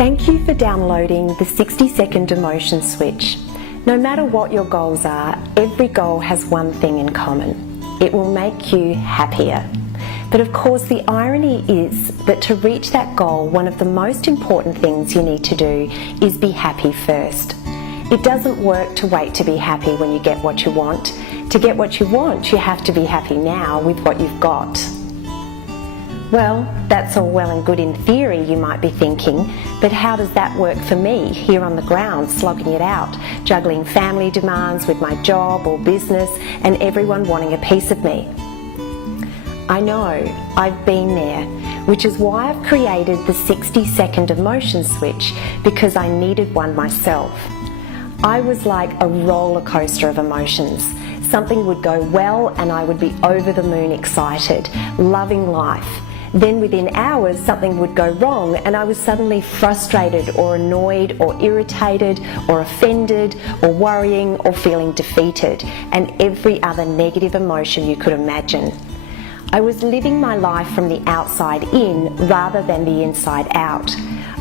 Thank you for downloading the 60-second emotion switch. No matter what your goals are, every goal has one thing in common. It will make you happier. But of course, the irony is that to reach that goal, one of the most important things you need to do is be happy first. It doesn't work to wait to be happy when you get what you want. To get what you want, you have to be happy now with what you've got. Well, that's all well and good in theory, you might be thinking, but how does that work for me here on the ground, slogging it out, juggling family demands with my job or business and everyone wanting a piece of me? I know, I've been there, which is why I've created the 60-second emotion switch, because I needed one myself. I was like a roller coaster of emotions. Something would go well and I would be over the moon excited, loving life. Then within hours something would go wrong and I was suddenly frustrated or annoyed or irritated or offended or worrying or feeling defeated, and every other negative emotion you could imagine. I was living my life from the outside in rather than the inside out.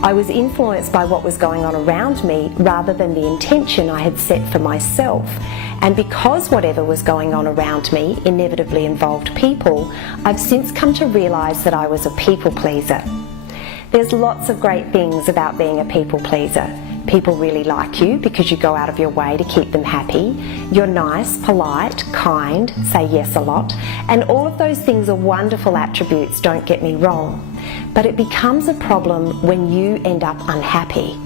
I was influenced by what was going on around me rather than the intention I had set for myself. And because whatever was going on around me inevitably involved people, I've since come to realise that I was a people pleaser. There's lots of great things about being a people pleaser. People really like you because you go out of your way to keep them happy. You're nice, polite, kind, say yes a lot, and all of those things are wonderful attributes, don't get me wrong. But it becomes a problem when you end up unhappy.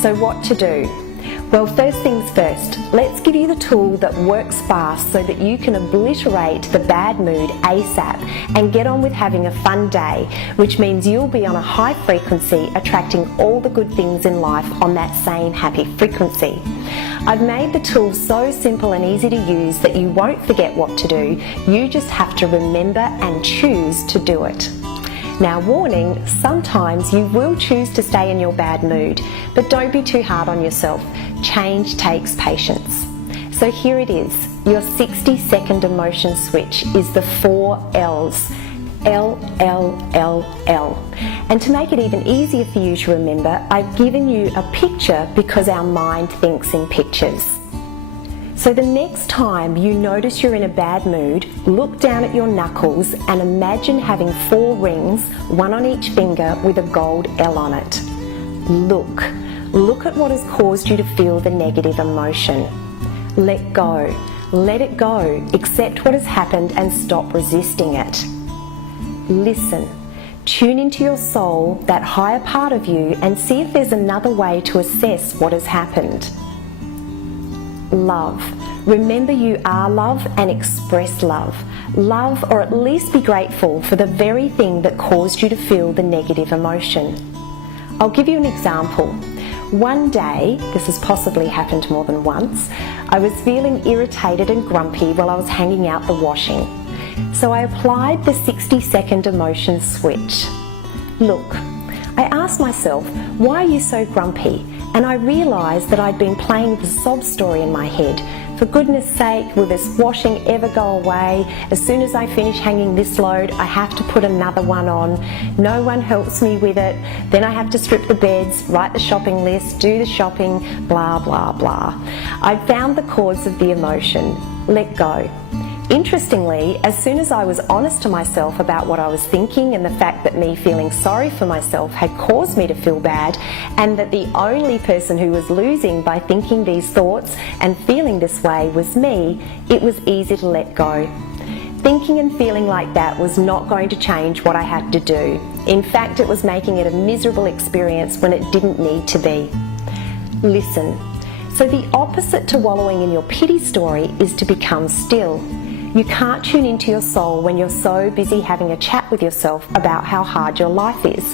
So what to do? Well, first things first, let's give you the tool that works fast so that you can obliterate the bad mood ASAP and get on with having a fun day, which means you'll be on a high frequency, attracting all the good things in life on that same happy frequency. I've made the tool so simple and easy to use that you won't forget what to do. You just have to remember and choose to do it. Now, warning, sometimes you will choose to stay in your bad mood, but don't be too hard on yourself. Change takes patience. So here it is. Your 60-second emotion switch is the 4 L's. L, L, L, L. And to make it even easier for you to remember, I've given you a picture because our mind thinks in pictures. So the next time you notice you're in a bad mood, look down at your knuckles and imagine having 4 rings, one on each finger with a gold L on it. Look at what has caused you to feel the negative emotion. Let go. Let it go. Accept what has happened and stop resisting it. Listen. Tune into your soul, that higher part of you, and see if there's another way to assess what has happened. Love. Remember you are love and express love. Love, or at least be grateful for the very thing that caused you to feel the negative emotion. I'll give you an example. One day, this has possibly happened more than once, I was feeling irritated and grumpy while I was hanging out the washing. So I applied the 60-second emotion switch. Look, I asked myself, why are you so grumpy? And I realised that I'd been playing the sob story in my head. For goodness sake, will this washing ever go away? As soon as I finish hanging this load, I have to put another one on. No one helps me with it. Then I have to strip the beds, write the shopping list, do the shopping, blah, blah, blah. I found the cause of the emotion. Let go. Interestingly, as soon as I was honest to myself about what I was thinking and the fact that me feeling sorry for myself had caused me to feel bad, and that the only person who was losing by thinking these thoughts and feeling this way was me, it was easy to let go. Thinking and feeling like that was not going to change what I had to do. In fact, it was making it a miserable experience when it didn't need to be. Listen. So the opposite to wallowing in your pity story is to become still. You can't tune into your soul when you're so busy having a chat with yourself about how hard your life is.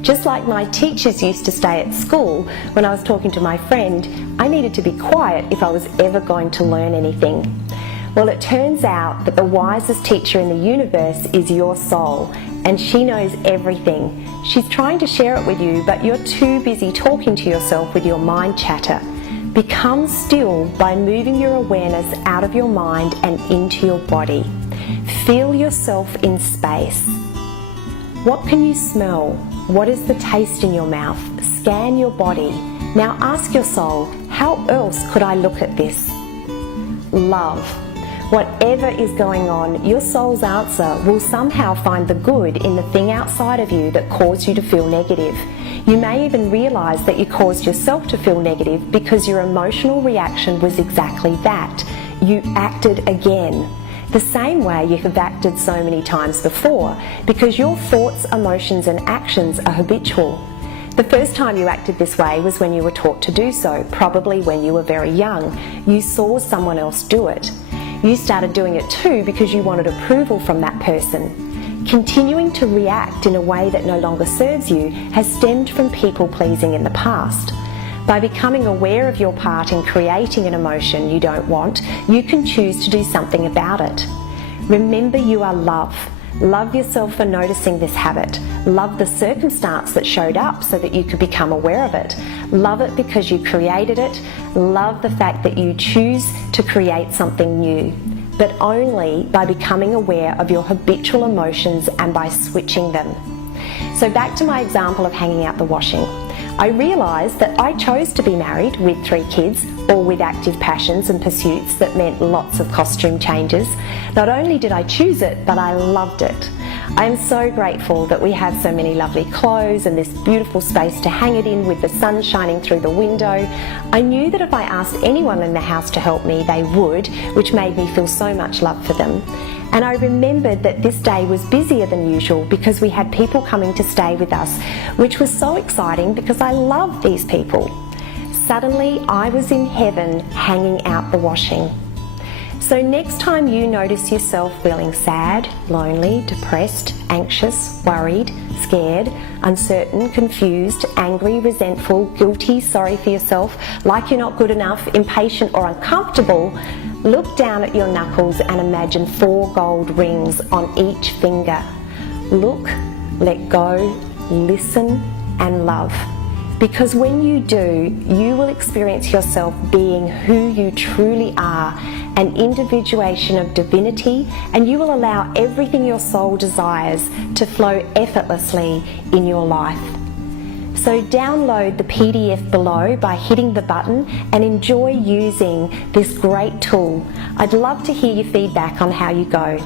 Just like my teachers used to stay at school, when I was talking to my friend, I needed to be quiet if I was ever going to learn anything. Well, it turns out that the wisest teacher in the universe is your soul, and she knows everything. She's trying to share it with you, but you're too busy talking to yourself with your mind chatter. Become still by moving your awareness out of your mind and into your body. Feel yourself in space. What can you smell? What is the taste in your mouth, scan your body. Now ask your soul, how else could I look at this? Love. Whatever is going on, your soul's answer will somehow find the good in the thing outside of you that caused you to feel negative. You may even realise that you caused yourself to feel negative because your emotional reaction was exactly that. You acted again. The same way you have acted so many times before, because your thoughts, emotions and actions are habitual. The first time you acted this way was when you were taught to do so, probably when you were very young. You saw someone else do it. You started doing it too because you wanted approval from that person. Continuing to react in a way that no longer serves you has stemmed from people pleasing in the past. By becoming aware of your part in creating an emotion you don't want, you can choose to do something about it. Remember, you are love. Love yourself for noticing this habit. Love the circumstance that showed up so that you could become aware of it. Love it because you created it. Love the fact that you choose to create something new, but only by becoming aware of your habitual emotions and by switching them. So back to my example of hanging out the washing. I realised that I chose to be married with 3 kids, or with active passions and pursuits that meant lots of costume changes. Not only did I choose it, but I loved it. I am so grateful that we have so many lovely clothes and this beautiful space to hang it in with the sun shining through the window. I knew that if I asked anyone in the house to help me, they would, which made me feel so much love for them. And I remembered that this day was busier than usual because we had people coming to stay with us, which was so exciting because I love these people. Suddenly, I was in heaven hanging out the washing. So next time you notice yourself feeling sad, lonely, depressed, anxious, worried, scared, uncertain, confused, angry, resentful, guilty, sorry for yourself, like you're not good enough, impatient or uncomfortable, look down at your knuckles and imagine 4 gold rings on each finger. Look, let go, listen and love. Because when you do, you will experience yourself being who you truly are, an individuation of divinity, and you will allow everything your soul desires to flow effortlessly in your life. So download the PDF below by hitting the button and enjoy using this great tool. I'd love to hear your feedback on how you go.